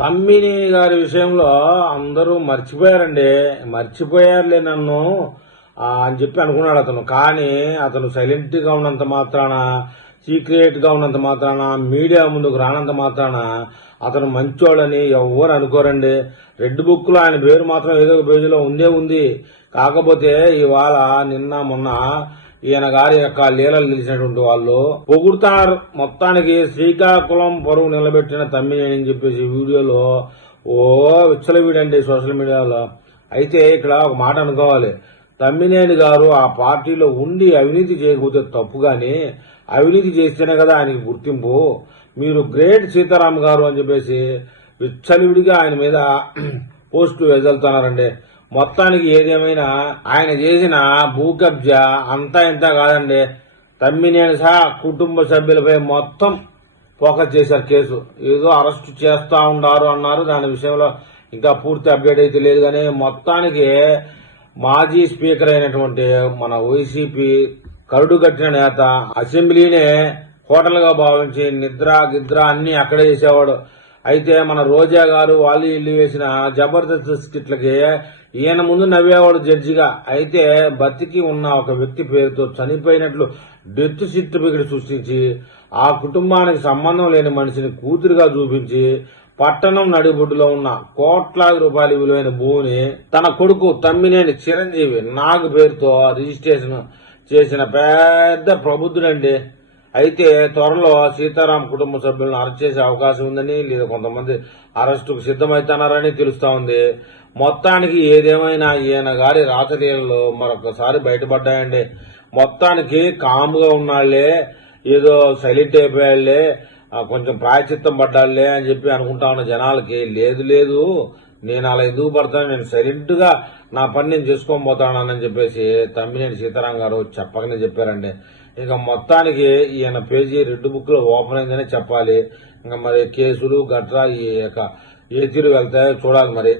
తమ్మినేని గారి విషయంలో అందరూ మర్చిపోయారండి. మర్చిపోయారులే నన్ను అని చెప్పి అనుకున్నాడు అతను. కానీ అతను సైలెంట్ గా ఉన్నంత మాత్రాన, సీక్రెట్ గా ఉన్నంత మాత్రాన, మీడియా ముందుకు రానంత మాత్రాన అతను మంచోళ్ళని ఎవ్వరు అనుకోరండి. రెడ్ బుక్ లో ఆయన పేరు మాత్రం ఏదో ఒక పేజీలో ఉంది. కాకపోతే ఇవాళ నిన్న మొన్న ఈయన గారి యొక్క లీలలు తెలిసినటువంటి వాళ్ళు పొగుడుతున్నారు. మొత్తానికి శ్రీకాకుళం పరువు నిలబెట్టిన తమ్మినేని అని చెప్పేసి వీడియోలో విచ్చలవిడండి సోషల్ మీడియాలో. అయితే ఇక్కడ ఒక మాట అనుకోవాలి, తమ్మినేని గారు ఆ పార్టీలో ఉండి అవినీతి చేయకపోతే తప్పు, గాని అవినీతి చేస్తేనే కదా ఆయనకి గుర్తింపు. మీరు గ్రేట్ సీతారాం గారు అని చెప్పేసి విచ్చలవిడిగా ఆయన మీద పోస్టులు వెదలుతున్నారండి. మొత్తానికి ఏదేమైనా ఆయన చేసిన భూ కబ్జా అంతా ఇంత కాదండి. తమ్మినేని సహా కుటుంబ సభ్యులపై మొత్తం ఫోకస్ చేశారు కేసు. ఏదో అరెస్ట్ చేస్తా ఉన్నారు అన్నారు. దాని విషయంలో ఇంకా పూర్తి అప్డేట్ అయితే లేదు. కానీ మొత్తానికి మాజీ స్పీకర్ అయినటువంటి మన వైసీపీ కరుడు కట్టిన నేత అసెంబ్లీనే హోటల్గా భావించి నిద్ర గిద్ర అన్ని అక్కడే చేసేవాడు. అయితే మన రోజా గారు వాళ్ళు ఇల్లు వేసిన జబర్దస్త్ స్కిట్లకి ఈయన ముందు నవ్వేవాడు జడ్జిగా. అయితే బతికి ఉన్న ఒక వ్యక్తి పేరుతో చనిపోయినట్లు డెత్ సర్టిఫికెట్ సృష్టించి ఆ కుటుంబానికి సంబంధం లేని మనిషిని కూతురుగా చూపించి పట్టణం నడిబొడ్డులో ఉన్న కోట్లాది రూపాయల విలువైన భూమిని తన కొడుకు తమ్మినేని చిరంజీవి నాగ్ పేరుతో రిజిస్ట్రేషన్ చేసిన పెద్ద ప్రబుద్ధుడండి. అయితే త్వరలో సీతారాం కుటుంబ సభ్యులను అరెస్ట్ చేసే అవకాశం ఉందని, లేదా కొంతమంది అరెస్టుకు సిద్దమవుతున్నారని తెలుస్తా ఉంది. మొత్తానికి ఏదేమైనా ఈయన గారి రాచలీలలో మరొకసారి బయటపడ్డాయండి. మొత్తానికి కాముగా ఉన్నాళ్లే, ఏదో సైలెంట్ అయిపోయాళ్లే, కొంచెం ప్రాయచిత్తం పడ్డాళ్లే అని చెప్పి అనుకుంటా ఉన్న జనాలకి లేదు నేను అలా ఎందుకు పడతాను, నేను సైలెంట్ గా నా పని నేను చేసుకొని పోతానని చెప్పేసి తమ్మినేని సీతారాం గారు చెప్పకనే చెప్పారండి. ఇక మొత్తానికి ఈయన పేజీ రెడ్ బుక్ లో ఓపెన్ అయిందనే చెప్పాలి. ఇంకా మరి కేసులు గట్రా ఏ తీరు వెళ్తాయో చూడాలి మరి.